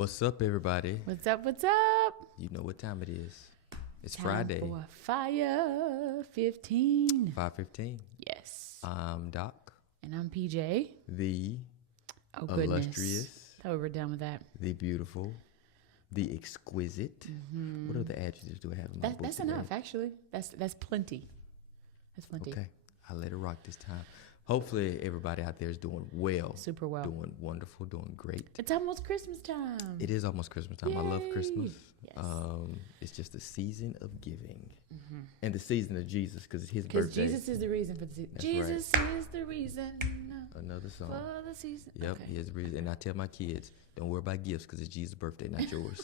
What's up, everybody? What's up? What's up? You know what time it is. It's Time Friday, for FIRE15. 5:15. Yes. I'm Doc, And I'm PJ. the Oh, goodness. illustrious, Thought we were done with that. the beautiful, the exquisite. What other adjectives do I have in my book That's today? enough, actually. That's plenty. That's plenty. Okay, I'll let it rock this time. Hopefully, everybody out there is doing well. Super well. Doing wonderful, doing great. It's almost Christmas time. It is almost Christmas time. I love Yay. Christmas. Yes. It's just the season of giving. And the season of Jesus, because it's his Because birthday. Jesus is the reason for the season. That's Jesus is the reason Another song. for the season. Yep, Okay. he has a reason. And I tell my kids, don't worry about gifts because it's Jesus' birthday, not yours.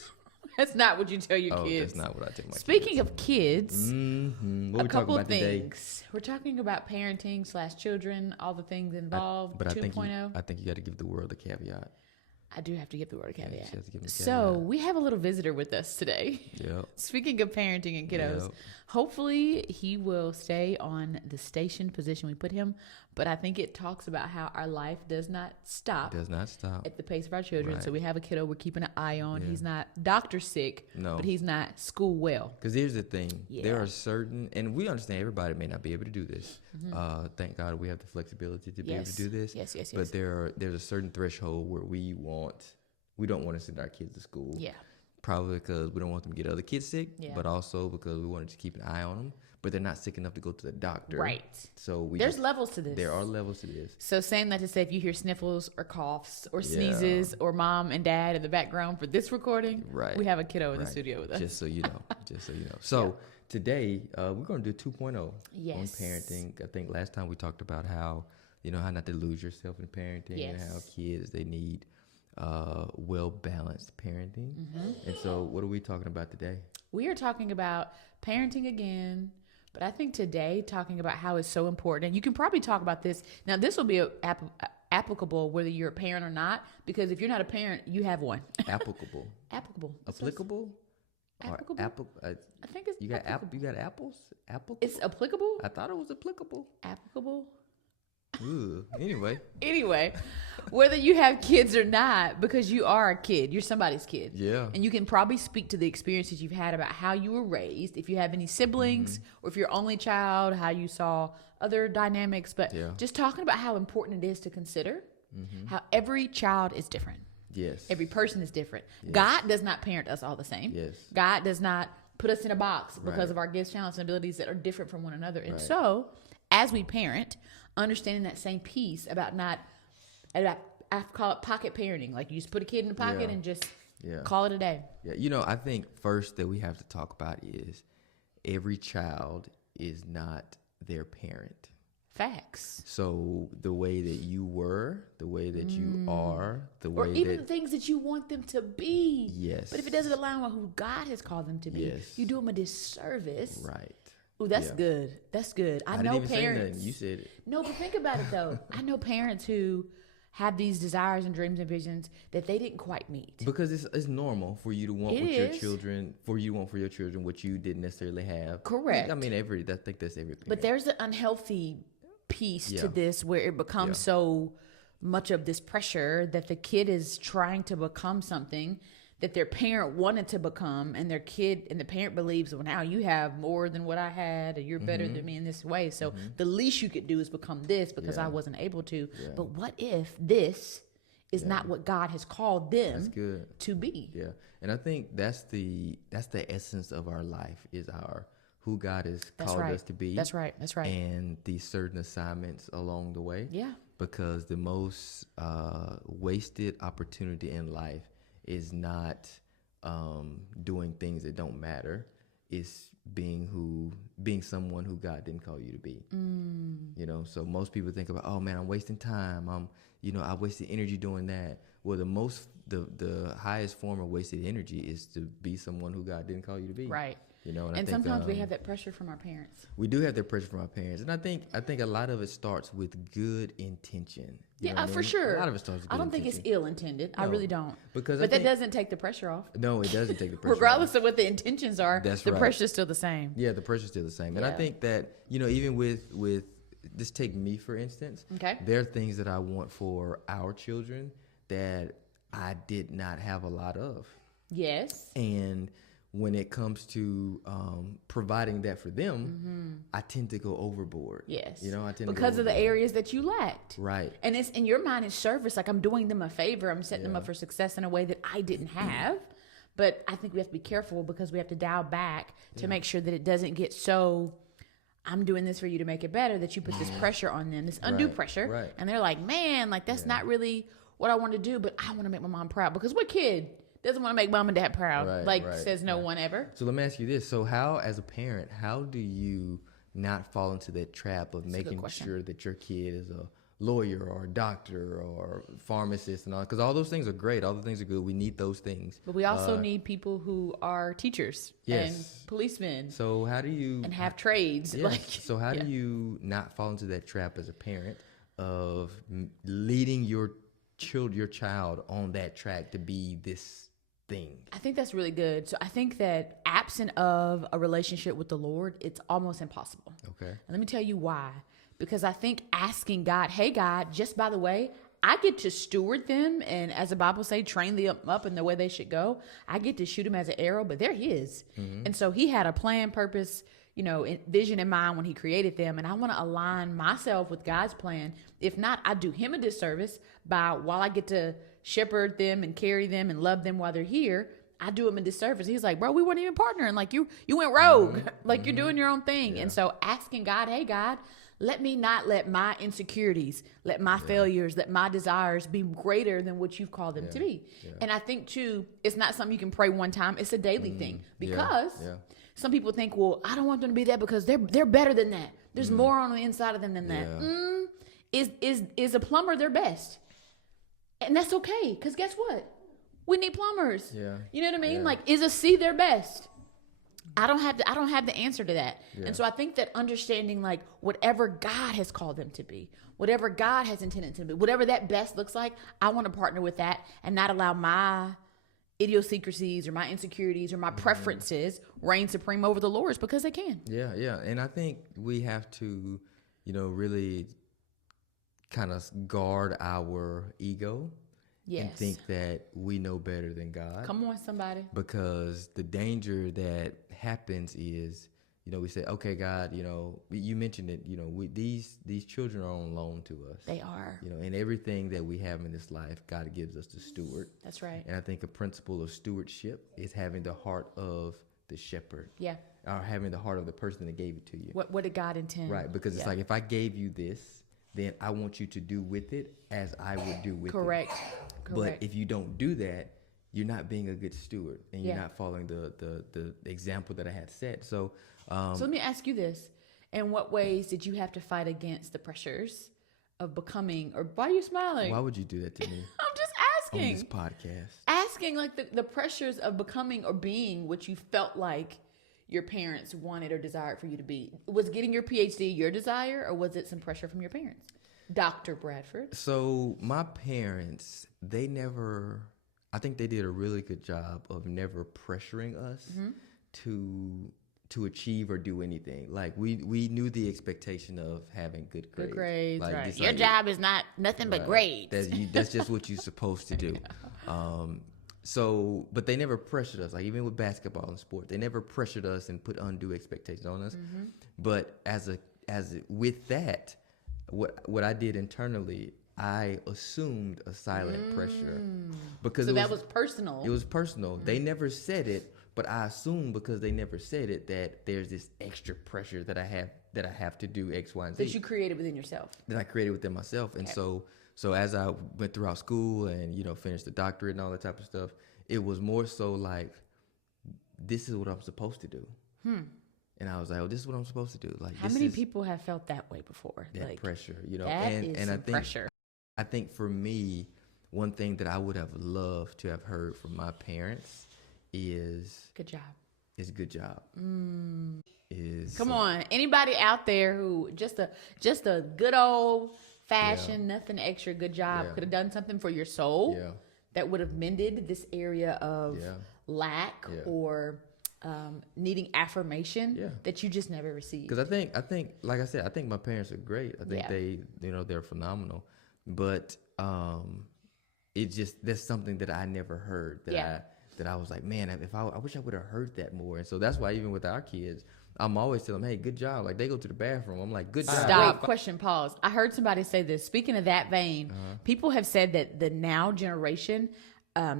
That's not what you tell your Oh, kids. that's not what I tell my kids. Speaking of kids, What a we talking couple about of today? things. We're talking about parenting / children, all the things involved, But I think 2.0. I think you got to give the world a caveat. I do have to give the word a Yeah, caveat. she has to give them a So caveat. we have a little visitor with us today. Yep. Speaking of parenting and kiddos, Yep. hopefully he will stay on the station position we put him. But I think it talks about how our life does not stop Does not stop. at the pace of our children. Right. So we have a kiddo we're keeping an eye on. Yeah. He's not doctor sick, No. but he's not school well. Because here's the thing. There Yeah. are certain, and we understand everybody may not be able to do this. Thank God we have the flexibility to be able to do this. Yes. But there's a certain threshold where we don't want to send our kids to school. Yeah. Probably because we don't want them to get other kids sick, Yeah. but also because we wanted to keep an eye on them. But they're not sick enough to go to the doctor. Right. So There's levels to this. There are levels to this. So saying that to say if you hear sniffles or coughs or Yeah. sneezes or mom and dad in the background for this recording, Right. we have a kiddo in the Right. studio with us. Just so you know. So today we're going to do 2.0 on Yes. parenting. I think last time we talked about how not to lose yourself in parenting and how Yes. kids, they need well-balanced parenting. Mm-hmm. And so what are we talking about today? We are talking about parenting again, but I think today talking about how it's so important. And you can probably talk about this. Now, this will be applicable whether you're a parent or not, because if you're not a parent, you have one. Applicable. Applicable. Applicable? Applicable? Or I think it's you got applicable. you got apples? Applicable? It's applicable? I thought it was applicable. Applicable? Ooh. Anyway. Anyway, whether you have kids or not, because you are a kid, you're somebody's kid. Yeah. And you can probably speak to the experiences you've had about how you were raised, if you have any siblings, or if you're only child, how you saw other dynamics. But Yeah. just talking about how important it is to consider how every child is different. Yes. Every person is different. God does not parent us all the same. Yes. God does not put us in a box because Right. of our gifts, talents, and abilities that are different from one another. And Right. so, as we parent, understanding that same piece about I call it pocket parenting. Like you just put a kid in the pocket Yeah. and just Yeah. call it a day. Yeah, I think first that we have to talk about is every child is not their parent. Facts. So the way that you were, the way that you are, the Or way even the that things that you want them to be. yes, But if it doesn't align with who God has called them to be, Yes. you do them a disservice. right. Ooh, that's Yeah. good. That's good. I didn't know even parents. say nothing. You said it. No, but think about it though. I know parents who have these desires and dreams and visions that they didn't quite meet. Because it's normal for you to want It with your is. children, for your children what you didn't necessarily have. Correct. I mean, I think that's every parent. But there's an unhealthy piece Yeah. to this where it becomes Yeah. so much of this pressure that the kid is trying to become something that their parent wanted to become, and their kid and the parent believes, well, now you have more than what I had, and you're better than me in this way. So the least you could do is become this because Yeah. I wasn't able to. Yeah. But what if this is not what God has called them That's good. to be? Yeah, and I think that's the essence of our life is who God has That's called right. us to be. That's right. That's right. And the certain assignments along the way. Yeah. Because the most wasted opportunity in life is not doing things that don't matter. It's being someone who God didn't call you to be. So most people think about, oh man, I'm wasting time. I wasted energy doing that. Well, the highest form of wasted energy is to be someone who God didn't call you to be. Right. And I And think, sometimes we have that pressure from our parents. we do have that pressure from our parents, and I think a lot of it starts with good intention. You know what I For mean? sure. A lot of it starts with good I don't think it's intention. ill-intended. I No. really don't. Because I But that think- doesn't take the pressure off. No, it doesn't take the pressure. Regardless off. of what the intentions are, That's the right. pressure's still the same. Yeah, the pressure's still the same, and I Yeah. think that even with just take me for instance. Okay. There are things that I want for our children that I did not have a lot of. Yes. And when it comes to providing that for them, I tend to go overboard. Yes. You know, I tend because to go of the areas that you lacked. Right. And it's in your mind, it's service. Like I'm doing them a favor. I'm setting them up for success in a way that I didn't have. But I think we have to be careful because we have to dial back to make sure that it doesn't get so, I'm doing this for you to make it better, that you put this pressure on them, this undue pressure. Right. And they're like, man, like that's not really what I want to do, but I want to make my mom proud. Because what kid doesn't want to make mom and dad proud? Says no one ever. So let me ask you this. So how, as a parent, how do you not fall into that trap of making sure that your kid is a lawyer or a doctor or pharmacist and all? Because all those things are great. All the things are good. We need those things. But we also need people who are teachers and policemen. So how do you... And have trades. Yes. So how do you not fall into that trap as a parent of leading your child on that track to be this thing? I think that's really good. So I think that absent of a relationship with the Lord, it's almost impossible. Okay. And let me tell you why. Because I think asking God, hey God, just by the way, I get to steward them, and as the Bible say, train them up in the way they should go. I get to shoot them as an arrow, but they're his. And so he had a plan, purpose, vision in mind when he created them. And I want to align myself with God's plan. If not, I do him a disservice while I get to shepherd them and carry them and love them while they're here. I do him a disservice. He's like, bro, we weren't even partnering. Like you went rogue. Like you're doing your own thing. Yeah. And so asking God, hey God, let me not let my insecurities, let my failures, let my desires be greater than what you've called them to be. Yeah. And I think too, it's not something you can pray one time. It's a daily thing because some people think, well, I don't want them to be that because they're better than that. There's more on the inside of them than that. Is a plumber their best? And that's okay. Cause guess what? We need plumbers. Yeah. You know what I mean? Yeah. Like, is a C their best? I don't have the answer to that. Yeah. And so I think that understanding like whatever God has called them to be, whatever God has intended to be, whatever that best looks like, I want to partner with that and not allow my idiosyncrasies or my insecurities or my preferences reign supreme over the Lord's, because they can. Yeah, yeah. And I think we have to, really kind of guard our ego. Yes. And think that we know better than God. Come on, somebody. Because the danger that happens is, we say, okay, God, you mentioned it, these children are on loan to us. They are. And everything that we have in this life, God gives us to steward. That's right. And I think a principle of stewardship is having the heart of the shepherd. Yeah. Or having the heart of the person that gave it to you. What did God intend? Right. Because it's like, if I gave you this, then I want you to do with it as I would do with it. Correct. But if you don't do that, you're not being a good steward, and you're not following the example that I had set. So let me ask you this. In what ways did you have to fight against the pressures of becoming, or why are you smiling? Why would you do that to me? I'm just asking. On this podcast. Asking like the pressures of becoming or being what you felt like your parents wanted or desired for you to be. Was getting your PhD your desire, or was it some pressure from your parents? Dr. Bradford. So my parents, I think they did a really good job of never pressuring us to achieve or do anything. Like we knew the expectation of having good grades. Good grades, like, right. Your job is not nothing but grades. That's just what you're supposed to do. But they never pressured us. Like even with basketball and sport, they never pressured us and put undue expectations on us. But with that, what I did internally, I assumed a silent pressure because that was personal. It was personal. They never said it, but I assumed because they never said it that there's this extra pressure that I have to do X, Y, and Z. That you created within yourself. That I created within myself, and so as I went throughout school and finished the doctorate and all that type of stuff, it was more so like, this is what I'm supposed to do. And I was like, oh, this is what I'm supposed to do. Like, how many people have felt that way before? That like, pressure, and I think pressure. I think for me, one thing that I would have loved to have heard from my parents is good job. Good job. Come on, anybody out there who just a good old fashioned, nothing extra, good job could have done something for your soul that would have mended this area of lack or needing affirmation that you just never received. Because I think, like I said, I think my parents are great. I think they're phenomenal. But it just, that's something that I never heard Yeah. that I was like, man, if I wish I would have heard that more. And so that's why even with our kids, I'm always telling them, hey, good job. Like they go to the bathroom. I'm like, good job. Stop. Question, pause. I heard somebody say this. Speaking of that vein, people have said that the now generation,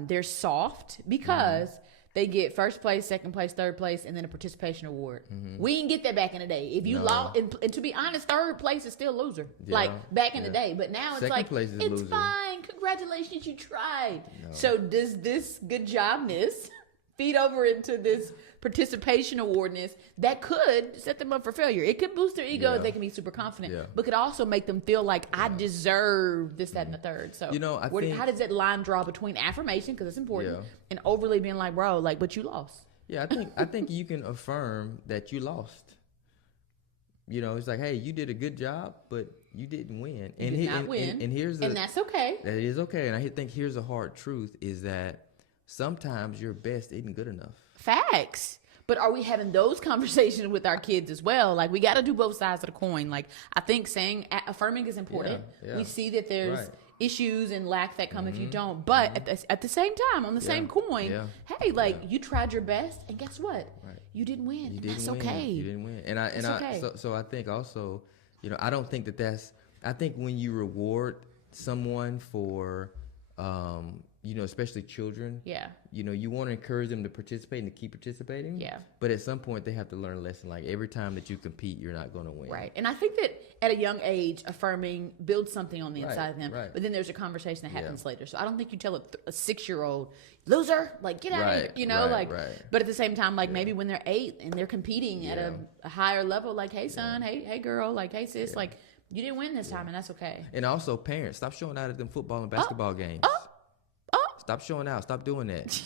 they're soft because they get first place, second place, third place, and then a participation award. We didn't get that back in the day. If you lost, and to be honest, third place is still loser. Yeah, Like back in the day. But now it's second like, place is it's loser. fine. Congratulations, you tried. So does this good jobness feed over into this participation awardness that could set them up for failure? It could boost their ego if they can be super confident, but could also make them feel like I deserve this, that, and the third. So, You know, I think- how does that line draw between affirmation, because it's important, and overly being like, bro, like, but you lost? Yeah, I think you can affirm that you lost. You know, it's like, hey, you did a good job, but you didn't win. You did not win. And here's And that's okay. that is okay. And I think here's a hard truth is that sometimes your best isn't good enough. Facts. But are we having those conversations with our kids as well? Like, we got to do both sides of the coin. Like, I think affirming is important. Yeah. We see that there's Right. issues and lack that come if you don't. But at the same time, on the same coin, hey, like, you tried your best, and guess what? Right. You didn't win. You didn't That's win. okay. You didn't win. okay. So I think also, you know, I don't think that's. I think when you reward someone for, you know, especially children. Yeah. You know, you want to encourage them to participate and to keep participating. Yeah. But at some point, they have to learn a lesson. Like every time that you compete, you're not going to win. Right. And I think that at a young age, affirming builds something on the Right, inside of them. right. But then there's a conversation that happens later. So I don't think you tell a 6-year-old, loser, like, get out of here. You know, right, like, right. but at the same time, like, maybe when they're 8 and they're competing at a higher level, like, hey, son, hey, girl, like, hey, sis, like, you didn't win this time, and that's okay. And also, parents, stop showing out at them football and basketball games. Stop showing out. Stop doing that.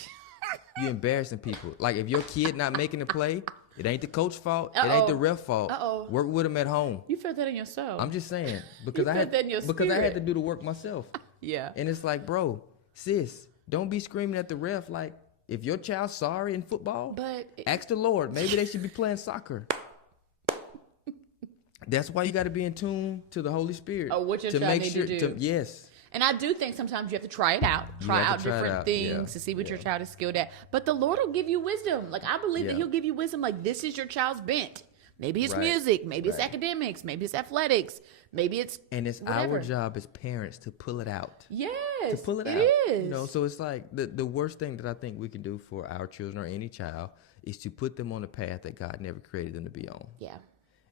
You embarrassing people. Like, if your kid not making a play, it ain't the coach's fault. It ain't the ref fault. Work with them at home. You felt that in yourself. I'm just saying because I felt had that in your because I had spirit. to do the work myself. Yeah. And it's like, bro, sis, don't be screaming at the ref. Like, if your child's sorry in football, But ask the Lord. Maybe they should be playing soccer. That's why you got to be in tune to the Holy Spirit. Oh, what your child need to do. Yes. And I do think sometimes you have to try it out. You Try have out to try it different out, things to see what your child is skilled at. But the Lord will give you wisdom. Like, I believe that Yeah. He'll give you wisdom. Like, this is your child's bent. Maybe it's Right, music. Maybe it's right. academics. Maybe it's athletics. Maybe it's And it's whatever. our job as parents to pull it out. Yes, To pull it out. is. You know, so it's like the worst thing that I think we can do for our children or any child is to put them on a path that God never created them to be on. Yeah.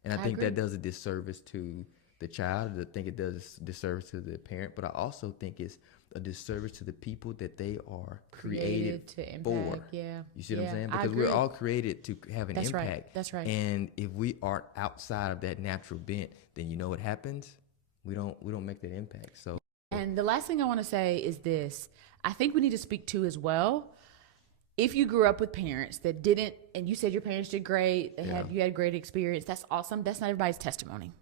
And I think agree. that does a disservice to the child. I think it does a disservice to the parent, but I also think it's a disservice to the people that they are created to impact. for. Yeah. You see what I'm Yeah, saying? I Because we're agree. all created to have an That's right. impact. That's right. And if we are outside of that natural bent, then you know what happens? We don't make that impact. So And the last thing I want to say is this. I think we need to speak to as well. If you grew up with parents that didn't, and you said your parents did great, you had a great experience, that's awesome. That's not everybody's testimony.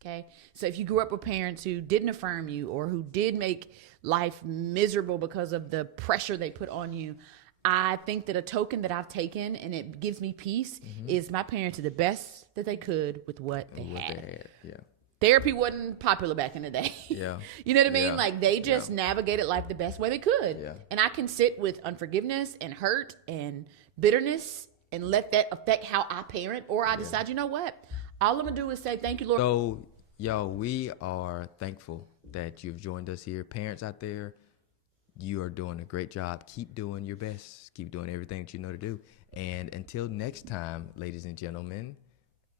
Okay. So if you grew up with parents who didn't affirm you or who did make life miserable because of the pressure they put on you, I think that a token that I've taken and it gives me peace is my parents did the best that they could with what they had. Yeah. Therapy wasn't popular back in the day. Yeah. You know what I mean? Yeah. Like, they just navigated life the best way they could. Yeah. And I can sit with unforgiveness and hurt and bitterness and let that affect how I parent, or I decide, you know what? All I'm going to do is say, thank you, Lord. So, yo, we are thankful that you've joined us here. Parents out there, you are doing a great job. Keep doing your best. Keep doing everything that you know to do. And until next time, ladies and gentlemen,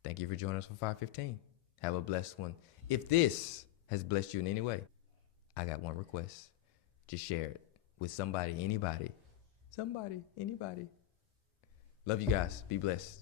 thank you for joining us for FIRE15. Have a blessed one. If this has blessed you in any way, I got one request. Just share it with somebody, anybody. Love you guys. Be blessed.